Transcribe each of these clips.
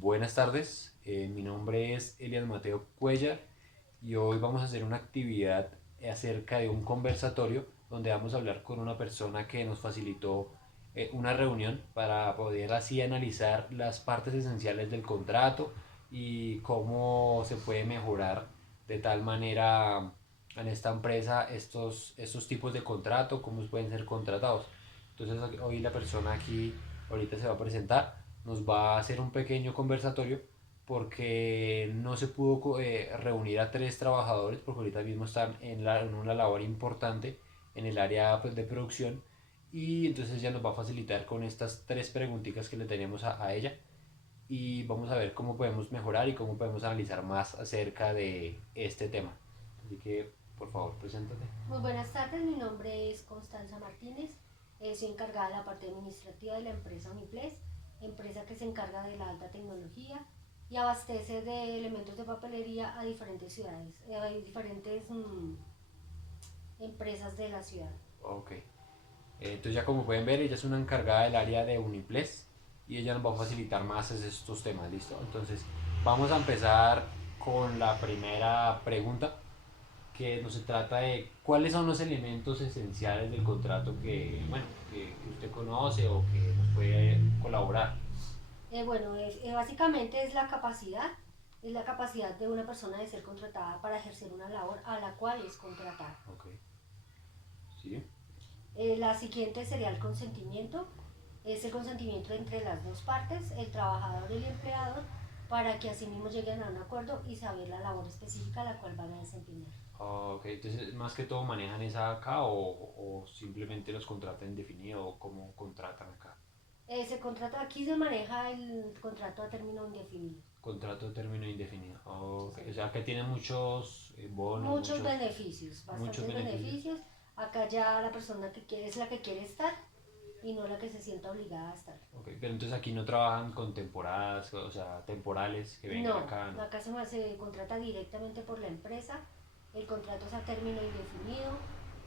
Buenas tardes, mi nombre es Elias Mateo Cuellar y hoy vamos a hacer una actividad acerca de un conversatorio donde vamos a hablar con una persona que nos facilitó una reunión para poder así analizar las partes esenciales del contrato y cómo se puede mejorar de tal manera en esta empresa estos tipos de contrato, cómo pueden ser contratados. Entonces hoy la persona aquí ahorita se va a presentar, nos va a hacer un pequeño conversatorio porque no se pudo reunir a tres trabajadores porque ahorita mismo están en una labor importante en el área pues, de producción, y entonces ella nos va a facilitar con estas tres preguntitas que le tenemos a ella, y vamos a ver cómo podemos mejorar y cómo podemos analizar más acerca de este tema. Así que, por favor, preséntate. Muy buenas tardes, mi nombre es Constanza Martínez, soy encargada de la parte administrativa de la empresa Uniplex, empresa que se encarga de la alta tecnología y abastece de elementos de papelería a diferentes ciudades, a diferentes empresas de la ciudad. Ok. Entonces ya como pueden ver, ella es una encargada del área de Uniplex y ella nos va a facilitar más estos temas, ¿listo? Entonces vamos a empezar con la primera pregunta, que nos trata de cuáles son los elementos esenciales del contrato que, bueno, que usted conoce o que nos puede colaborar. Básicamente es la capacidad de una persona de ser contratada para ejercer una labor a la cual es contratada. Ok, sí, La siguiente sería el consentimiento. Es el consentimiento entre las dos partes, el trabajador y el empleador, para que así mismo lleguen a un acuerdo y saber la labor específica a la cual van a desempeñar. ok, entonces más que todo manejan esa acá o simplemente los contratan indefinido o cómo contratan acá. Aquí se maneja el contrato a término indefinido. Contrato de término indefinido. Sí, Ok, o señor. sea que tienen muchos bonos, Muchos beneficios, muchos bastantes beneficios. beneficios. Acá ya la persona que quiere es la que quiere estar y no la que se sienta obligada a estar. Ok, pero entonces aquí no trabajan con temporadas, o sea, temporales que vengan No, acá, ¿no? acá se contrata directamente por la empresa, el contrato es a término indefinido,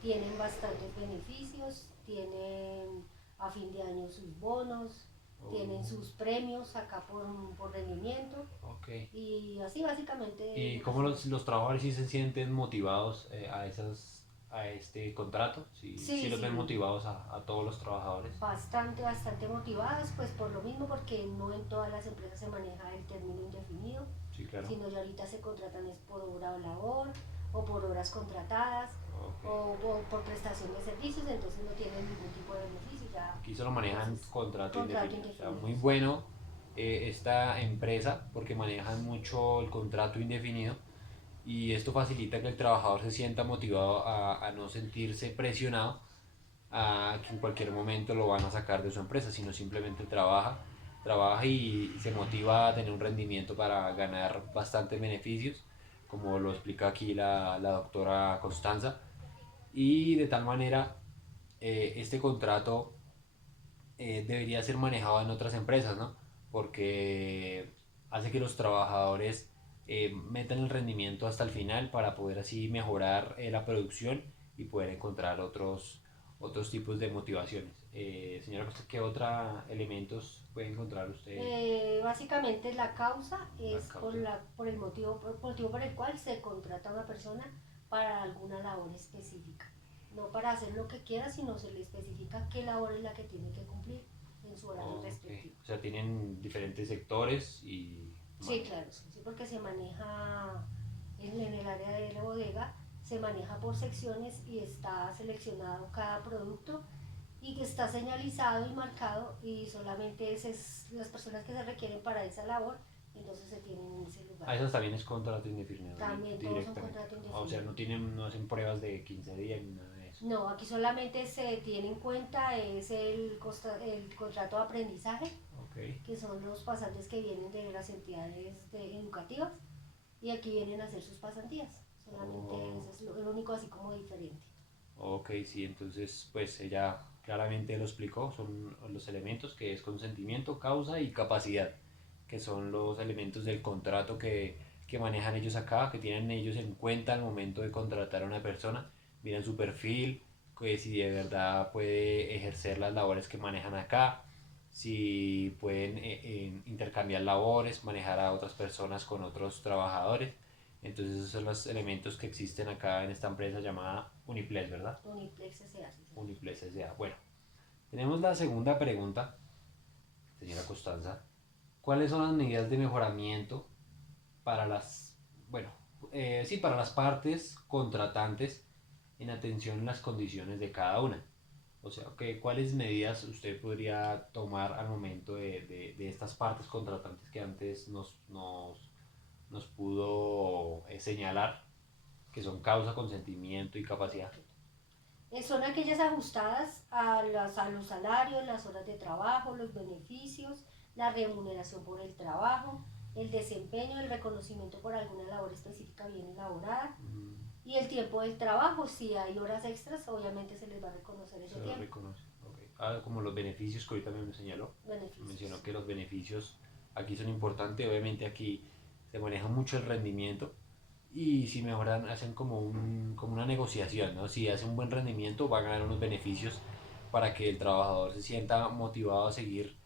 tienen bastantes beneficios, tienen a fin de año sus bonos, tienen Oh, sus premios acá por rendimiento ok. y así básicamente es ¿Y lo que cómo se maneja. los trabajadores sí se sienten motivados a este contrato? Sí Sí, los ven sí, motivados a todos los trabajadores. bastante motivadas, pues por lo mismo, porque no en todas las empresas se maneja el término indefinido, Sí, claro. sino ya ahorita se contratan es por hora o labor, o por horas contratadas, Ok. o por prestación de servicios, entonces no tienen ningún tipo de beneficio, ya Aquí solo manejan entonces contrato contrato indefinido. O sea, indefinido, muy sí. bueno esta empresa porque manejan mucho el contrato indefinido, y esto facilita que el trabajador se sienta motivado a no sentirse presionado a que en cualquier momento lo van a sacar de su empresa, sino simplemente trabaja y se motiva a tener un rendimiento para ganar bastantes beneficios, como lo explica aquí la doctora Constanza, y de tal manera este contrato debería ser manejado en otras empresas, ¿no? Porque hace que los trabajadores metan el rendimiento hasta el final para poder así mejorar la producción y poder encontrar otros tipos de motivaciones. Señora Costa, ¿qué otros elementos puede encontrar usted? Básicamente la causa La es causa. por el motivo por el cual se contrata a una persona para alguna labor específica. No para hacer lo que quiera, sino se le especifica qué labor es la que tiene que cumplir en su horario Ok. respectivo. O sea, tienen diferentes sectores y Sí, claro, sí, sí, porque se maneja en el área de la bodega, se maneja por secciones y está seleccionado cada producto y que está señalizado y marcado y solamente las personas que se requieren para esa labor, entonces se tienen en ese lugar. a esas también es contrato indefinido También todos son directamente. contrato O sea, indefinido. no hacen pruebas de 15 días ni nada de eso. No, aquí solamente se tiene en cuenta es el contrato de aprendizaje, Ok. que son los pasantes que vienen de las entidades educativas y aquí vienen a hacer sus pasantías. Solamente Oh, eso es lo único así como diferente. ok, sí, entonces pues ella claramente lo explicó, son los elementos que es consentimiento, causa y capacidad, que son los elementos del contrato que manejan ellos acá, que tienen ellos en cuenta al momento de contratar a una persona, miran su perfil, que si de verdad puede ejercer las labores que manejan acá, si pueden intercambiar labores, manejar a otras personas con otros trabajadores. Entonces esos son los elementos que existen acá en esta empresa llamada Uniplex, ¿verdad? Uniplex S.A., sí, señor. Uniplex S.A. Bueno, tenemos la segunda pregunta, señora Costanza. ¿Cuáles son las medidas de mejoramiento para las, bueno, sí, para las partes contratantes en atención a las condiciones de cada una? O sea, ¿cuáles medidas usted podría tomar al momento de estas partes contratantes que antes nos pudo señalar, que son causa, consentimiento y capacidad? Son aquellas ajustadas a los salarios, las horas de trabajo, los beneficios, la remuneración por el trabajo, el desempeño, el reconocimiento por alguna labor específica bien elaborada Mm, y el tiempo del trabajo. Si hay horas extras, obviamente se les va a reconocer ese se lo tiempo. reconoce. Okay. Ah, como los beneficios que ahorita me señaló. Beneficios. Mencionó que los beneficios aquí son importantes. Obviamente aquí se maneja mucho el rendimiento y si mejoran, hacen como una negociación, ¿no? Si hace un buen rendimiento, va a ganar unos beneficios para que el trabajador se sienta motivado a seguir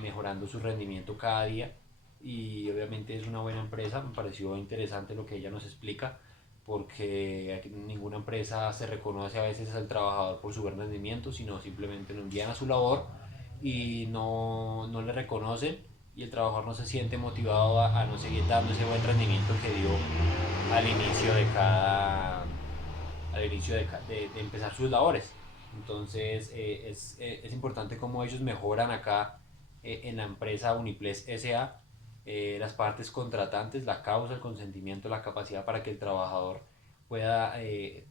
mejorando su rendimiento cada día. Y obviamente es una buena empresa, me pareció interesante lo que ella nos explica, porque aquí ninguna empresa se reconoce a veces al trabajador por su buen rendimiento, sino simplemente lo envían a su labor y no le reconocen y el trabajador no se siente motivado a no seguir dando ese buen rendimiento que dio al inicio de cada al inicio de empezar sus labores. Entonces es importante cómo ellos mejoran acá en la empresa Uniplex SA las partes contratantes, la causa, el consentimiento, la capacidad para que el trabajador pueda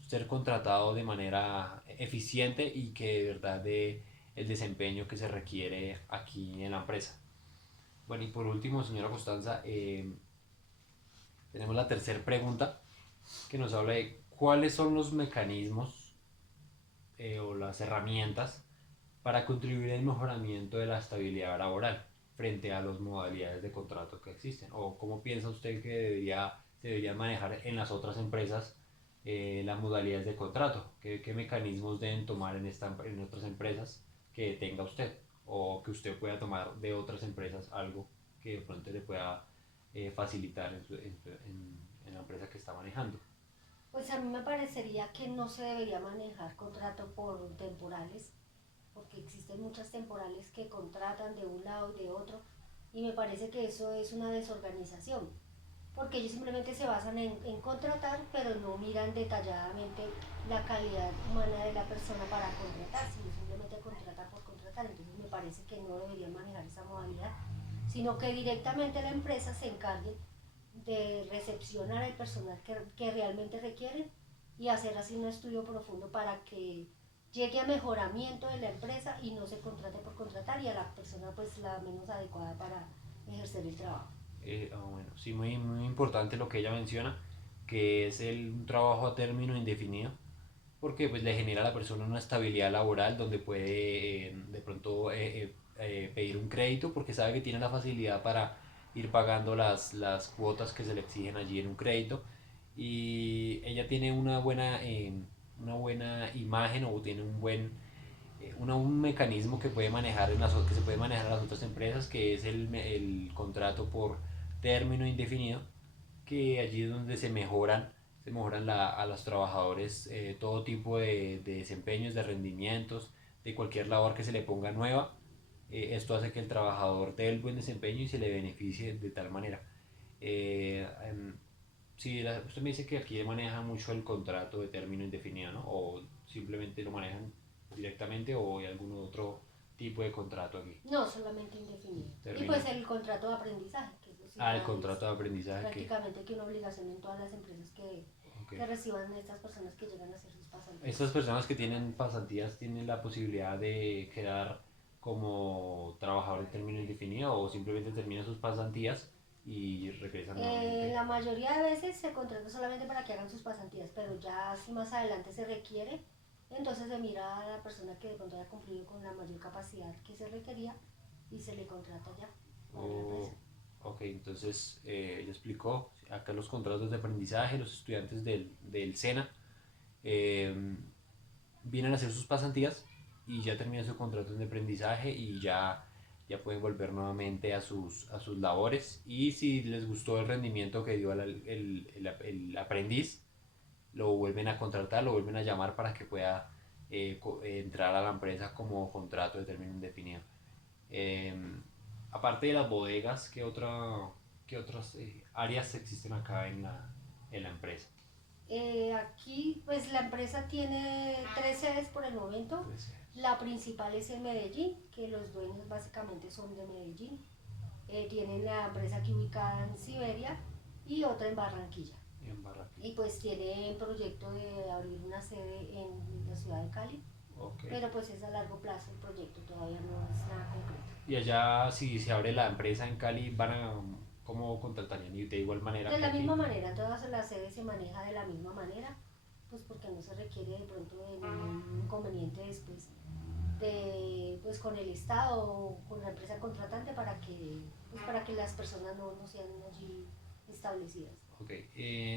ser contratado de manera eficiente y que de verdad dé el desempeño que se requiere aquí en la empresa. Bueno, y por último, señora Costanza, tenemos la tercera pregunta que nos habla de cuáles son los mecanismos o las herramientas para contribuir al mejoramiento de la estabilidad laboral frente a las modalidades de contrato que existen. O cómo piensa usted que se debería manejar en las otras empresas las modalidades de contrato. ¿Qué mecanismos deben tomar en otras empresas que tenga usted? O que usted pueda tomar de otras empresas algo que de pronto le pueda facilitar en la empresa que está manejando. Pues a mí me parecería que no se debería manejar contrato por temporales, porque existen muchas temporales que contratan de un lado y de otro, y me parece que eso es una desorganización, porque ellos simplemente se basan en contratar, pero no miran detalladamente la calidad humana de la persona para contratar, sino simplemente contratan por contratar. Entonces me parece que no deberían manejar esa modalidad, sino que directamente la empresa se encargue de recepcionar el personal que realmente requieren y hacer así un estudio profundo para que llegue a mejoramiento de la empresa y no se contrate por contratar y a la persona pues la menos adecuada para ejercer el trabajo. Bueno, sí, muy importante lo que ella menciona, que es un trabajo a término indefinido, porque pues le genera a la persona una estabilidad laboral donde puede de pronto pedir un crédito porque sabe que tiene la facilidad para ir pagando las cuotas que se le exigen allí en un crédito y ella tiene una buena imagen o tiene un mecanismo que puede manejar que se puede manejar en las otras empresas, que es el contrato por término indefinido, que allí es donde se mejoran a los trabajadores todo tipo de desempeños, de rendimientos, de cualquier labor que se le ponga nueva. Esto hace que el trabajador dé el buen desempeño y se le beneficie de tal manera. Eh, em, sí, usted me dice que aquí maneja mucho el contrato de término indefinido, ¿no? O simplemente lo manejan directamente o hay algún otro tipo de contrato aquí. No, solamente indefinido. Y Término. pues el contrato de aprendizaje, que eso sí Ah, el ya es contrato de aprendizaje que. prácticamente que una obligación en todas las empresas Ok. que reciban estas personas que llegan a hacer sus Estas pasantías. personas que tienen pasantías tienen la posibilidad de quedar como trabajador de término indefinido o simplemente terminan sus pasantías y regresan nuevamente. La mayoría de veces se contrata solamente para que hagan sus pasantías, pero ya si más adelante se requiere, entonces se mira a la persona que de pronto haya cumplido con la mayor capacidad que se requería y se le contrata ya para la empresa. Oh, ok, entonces ella explicó acá los contratos de aprendizaje, los estudiantes del SENA eh, vienen a hacer sus pasantías y ya terminan su contrato de aprendizaje y ya ya pueden volver nuevamente a sus labores y si les gustó el rendimiento que dio el aprendiz, lo vuelven a contratar, lo vuelven a llamar para que pueda entrar a la empresa como contrato de término indefinido. Eh, Aparte de las bodegas, qué otras áreas existen acá en la empresa? Aquí, pues la empresa tiene 3 sedes por el momento. Entonces, La principal es en Medellín, que los dueños básicamente son de Medellín. Tienen la empresa aquí ubicada en Siberia y otra en Barranquilla. en Barranquilla. Y pues tiene proyecto de abrir una sede en la ciudad de Cali, Ok. pero pues es a largo plazo el proyecto, todavía no es nada concreto. Y allá, si se abre la empresa en Cali, ¿cómo contratarían? Y de igual manera De que la aquí. misma manera, todas las sedes se maneja de la misma manera, pues porque no se requiere de pronto de ningún inconveniente después pues con el Estado o con la empresa contratante para que las personas no sean allí establecidas. Ok.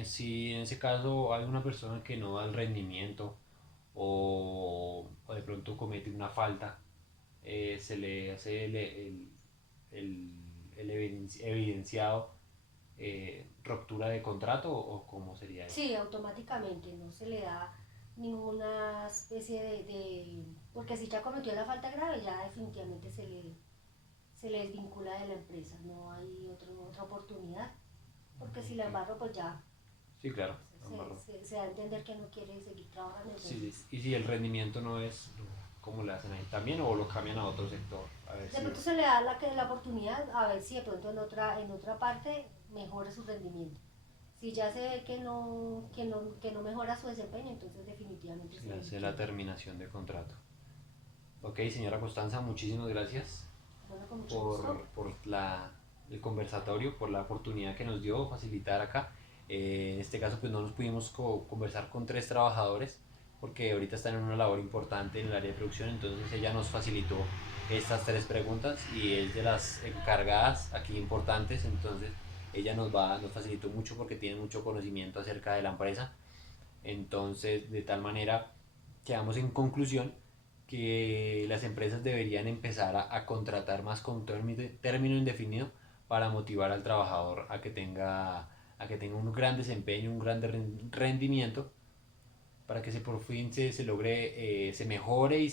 Si en ese caso hay una persona que no da el rendimiento o de pronto comete una falta, se le hace el- el evidenciado ruptura de contrato o cómo sería eso. Sí, automáticamente, no se le da ninguna especie porque si ya cometió la falta grave, ya definitivamente se le desvincula de la empresa, no hay otra oportunidad, porque si la Ok. embarro, pues ya Sí, claro. Amarró. se da a entender que no quiere seguir trabajando, Sí, entonces y si el rendimiento no es, ¿cómo le hacen ahí? ¿También o lo cambian a otro sector? A ver de si. pronto se le da la oportunidad a ver si de pronto en otra parte mejora su rendimiento. Si ya se ve que no mejora su desempeño, entonces definitivamente Se se le hace la desvincula. terminación de contrato. Ok, señora Constanza, muchísimas gracias Bueno, con mucho gusto. por el conversatorio, por la oportunidad que nos dio facilitar acá. En este caso, pues no nos pudimos conversar con 3 trabajadores porque ahorita están en una labor importante en el área de producción, entonces ella nos facilitó estas 3 preguntas y es de las encargadas aquí importantes, entonces ella nos facilitó mucho porque tiene mucho conocimiento acerca de la empresa. Entonces, de tal manera, quedamos en conclusión que las empresas deberían empezar a contratar más con término indefinido para motivar al trabajador a que tenga un gran desempeño, un gran rendimiento, para que por fin se logre, se mejore y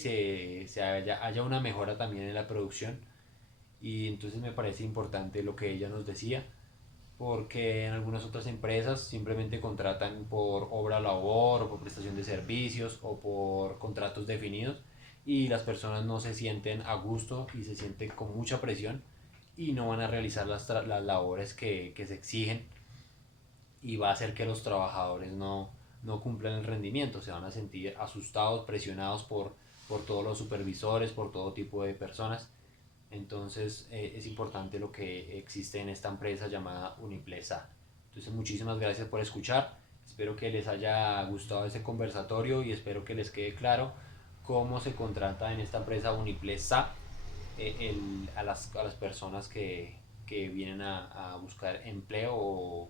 haya una mejora también en la producción. Y entonces me parece importante lo que ella nos decía, porque en algunas otras empresas simplemente contratan por obra labor o por prestación de servicios o por contratos definidos y las personas no se sienten a gusto y se sienten con mucha presión y no van a realizar las labores que se exigen y va a hacer que los trabajadores no cumplan el rendimiento, se van a sentir asustados, presionados por todos los supervisores, por todo tipo de personas. Entonces es importante lo que existe en esta empresa llamada Uniplesa. Entonces muchísimas gracias por escuchar. Espero que les haya gustado este conversatorio y espero que les quede claro cómo se contrata en esta empresa Uniplesa a las personas que vienen a buscar empleo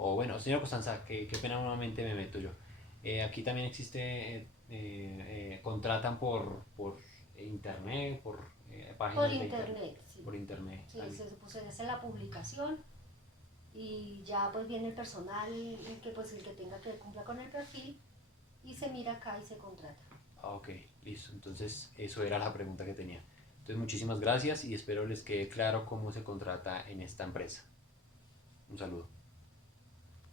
o bueno, señor Costanza, qué pena nuevamente me meto yo. Aquí también existe, contratan por internet, por Por páginas de internet, internet, sí. por internet. Sí, pues se hace la publicación y ya pues viene el personal el que tenga que cumpla con el perfil y se mira acá y se contrata. Ah, ok, listo. Entonces, eso era la pregunta que tenía. Entonces, muchísimas gracias y espero les quede claro cómo se contrata en esta empresa. Un saludo.